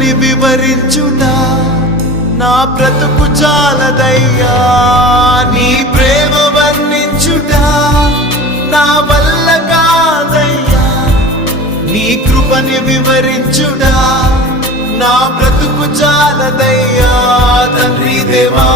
కృపని వివరించుట నా బ్రతుకు చాలదయ్యా. నీ ప్రేమ వర్ణించుట నా వల్ల కాదయ్యా. నీ కృపని వివరించుట నా బ్రతుకు చాలదయ్యా. తండ్రి దేవా